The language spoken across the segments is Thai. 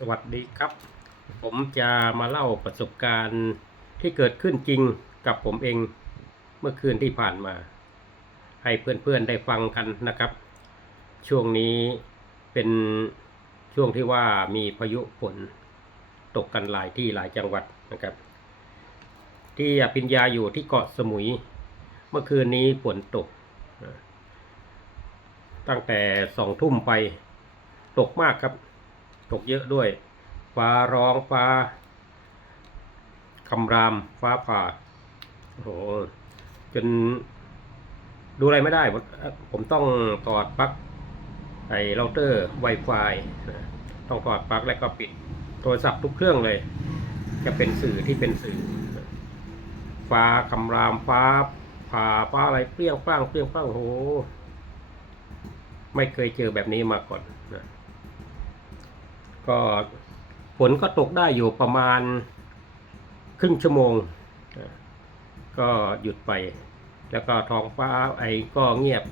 สวัสดีครับ ผมจะมาเล่าประสบการณ์ที่เกิดขึ้นจริงกับผมเองเมื่อคืนที่ผ่านมา ให้เพื่อนๆได้ฟังกันนะครับ ช่วงนี้เป็นช่วงที่ว่ามีพายุฝนตกกันหลายที่หลายจังหวัดนะครับ ที่อภิญญาอยู่ที่เกาะสมุย เมื่อคืนนี้ฝนตก ตั้งแต่สองทุ่มไปตกมากครับ ตกเยอะด้วย ฟ้าร้องฟ้าคำรามฟ้าผ่าโอ้โหจนดูอะไรไม่ได้ ผมต้องถอดปลั๊กไอ้เราเตอร์ Wi-Fi ต้องถอดปลั๊กแล้วก็ปิดโทรศัพท์ทุกเครื่องเลย จะเป็นสื่อที่เป็นสื่อ ฟ้าคำรามฟ้าผ่าฟ้าอะไรเปรี้ยงปร้างเปรี้ยงปร้างโอ้โหไม่เคยเจอแบบนี้มาก่อนนะ ก็ฝนก็ตกได้อยู่ประมาณครึ่งชั่วโมง ก็หยุดไป แล้วก็ท้องฟ้าไอ้ก็เงียบ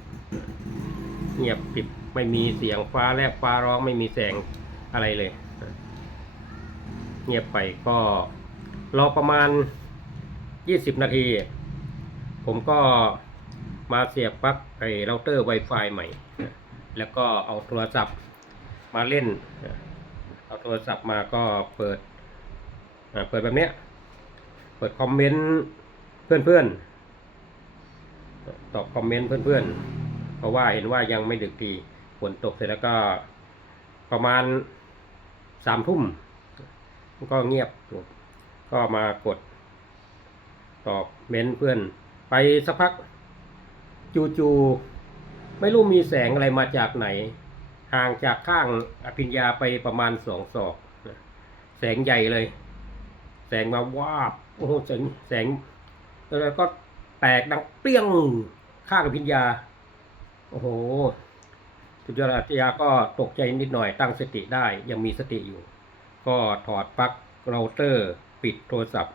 เงียบปิดไม่มีเสียงฟ้าแลบฟ้าร้องไม่มีแสงอะไรเลย เงียบไปก็รอประมาณยี่สิบนาที ผมก็มาเสียบปลั๊กไอ้เราเตอร์ Wi-Fi ใหม่ แล้วก็เอาโทรศัพท์มาเล่น เอาโทรศัพท์มาก็เปิดอ่าเปิดแบบเนี้ย เปิดคอมเมนต์เพื่อนๆ ตอบคอมเมนต์เพื่อนๆ เพราะว่าเห็นว่ายังไม่ดึกดีฝนตกเสร็จแล้วก็ประมาณสามทุ่มก็เงียบก็มากด ตอบเมนต์เพื่อน ไปสักพัก จูๆไม่รู้มีแสงอะไรมาจากไหน ห่างจากข้างอภิญญาไปประมาณสองศอกแสงใหญ่เลย แสงมาวาบโอ้โหแสงแสงแล้วก็แตกดังเปรี้ยงข้างอภิญญา โอ้โหสุดยอดอภิญญาก็ตกใจนิดหน่อยตั้งสติได้ยังมีสติอยู่ ก็ถอดปลั๊กเราเตอร์ปิดโทรศัพท์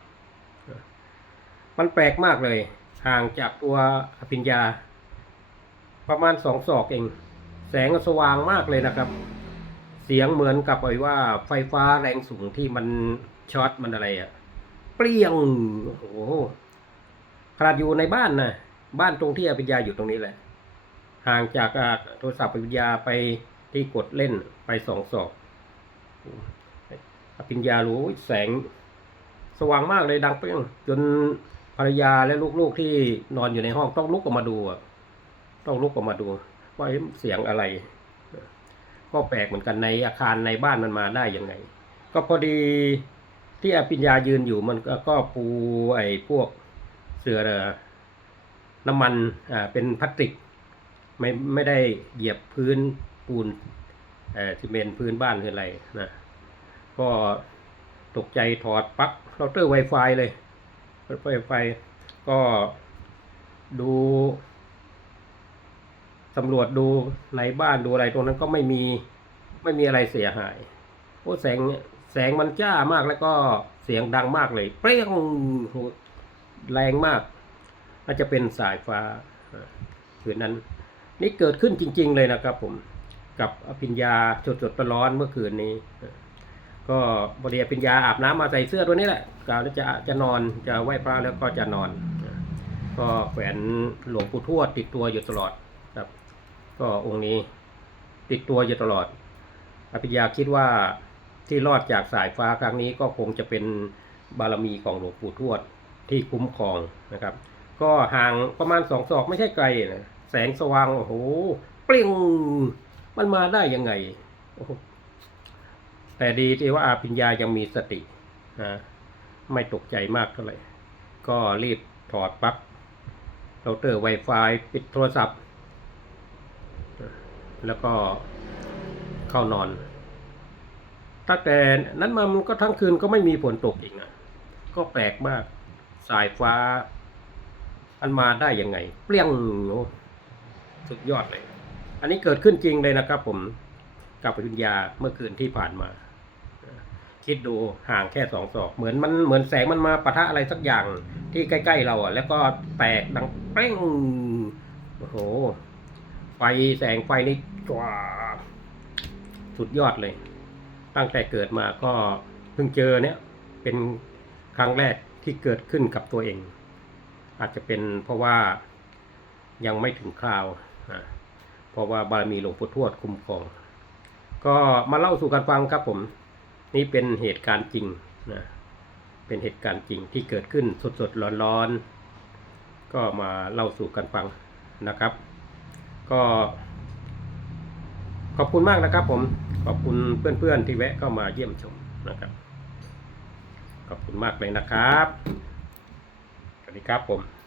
มันแปลกมากเลย ห่างจากตัวอภิญญา ประมาณสองศอกเอง แสงสว่างมากเลยนะครับ เสียงเหมือนกับไอ้ว่าไฟฟ้าแรงสูงที่มันช็อตมันอะไรอะ่ะเปรี้ยงโอ้โหขนาดอยู่ในบ้านนะบ้านตรงที่อภิญญาอยู่ตรงนี้แหละ ห่างจากโทรศัพท์อภิญญาไปที่กดเล่นไปสองศอกอภิญญารู้แสงสว่างมากเลยดังเปรี้ยงจนภรรยาและลูกๆที่นอนอยู่ในห้องต้องลุกออกมาดูอะต้องลุกออกมาดู ว่าเสียงอะไร ก็แปลกเหมือนกันในอาคารในบ้านมันมาได้ยังไง ก็พอดีที่อภิญญายืนอยู่มันก็ปูไอ้พวกเสือน้ำมันอ่าเป็นพลาสติกไม่ไม่ได้เหยียบพื้นปูนเอ่อซีเมนต์พื้นบ้านคืออะไรนะก็ตกใจถอดปลั๊กเราเตอร์ Wi-Fi เลยไวไฟก็ดู สำรวจดูในบ้านดูอะไรตรงนั้นก็ไม่มีไม่มีอะไรเสียหายโอ้แสงเนี่ยแสงมันจ้ามากแล้วก็เสียงดังมากเลย เปรี้ยงโหแรงมากน่าจะเป็นสายฟ้าคืนนั้น นี่เกิดขึ้นจริง ๆ เลยนะครับผมกับอภิญญาสดๆร้อนเมื่อคืนนี้ ก็บริยาปิญญาอาบน้ำมาใส่เสื้อตัวนี้แหละกาวจะจะนอนจะไหว้พระแล้วก็จะนอน ก็แขวนหลวงปู่ทวดติดตัวอยู่ตลอด ครับ ก็องค์นี้ติดตัวอยู่ตลอด อภิญญาคิดว่าที่รอดจากสายฟ้าครั้งนี้ก็คงจะเป็นบารมีของหลวงปู่ทวดที่คุ้มครองนะครับ ก็ห่างประมาณสองศอกไม่ใช่ไกลนะแสงสว่างโอ้โหเปรี้งมันมาได้ยังไง แต่ดีที่ว่าอาปิญญายังมีสตินะไม่ตกใจมากเท่าไหร่ ก็รีบถอดปลั๊กเราเตอร์ Wi-Fi ปิดโทรศัพท์ แล้วก็เข้านอน ตั้งแต่นั้นมามันก็ทั้งคืนก็ไม่มีฝนตกอีกนะ ก็แปลกมาก สายฟ้า อันมาได้ยังไง เปรี้ยงโอ้สุดยอดเลย อันนี้เกิดขึ้นจริงเลยนะครับผม กับปริญญาเมื่อคืนที่ผ่านมา คิดดูห่างแค่สองศอก เหมือนมันเหมือนแสงมันมาปะทะอะไรสักอย่างที่ใกล้ ๆ เราอะ แล้วก็แตกดังเป้งโอ้โห ไฟแสงไฟนี่จ้าสุดยอดเลย ตั้งแต่เกิดมาก็เพิ่งเจอเนี่ย เป็นครั้งแรกที่เกิดขึ้นกับตัวเอง อาจจะเป็นเพราะว่ายังไม่ถึงคราวเพราะว่าบารมีหลวงปู่ทวดคุ้มครอง ก็มาเล่าสู่กันฟังครับผม นี่เป็นเหตุการณ์จริงนะเป็นเหตุการณ์จริงที่เกิดขึ้นสดๆร้อนๆก็มาเล่าสู่กันฟังนะครับ ก็ ขอบคุณมากนะครับ ผมขอบคุณเพื่อนๆที่แวะเข้ามาเยี่ยมชมนะครับ ขอบคุณมากเลยนะครับสวัสดีครับผม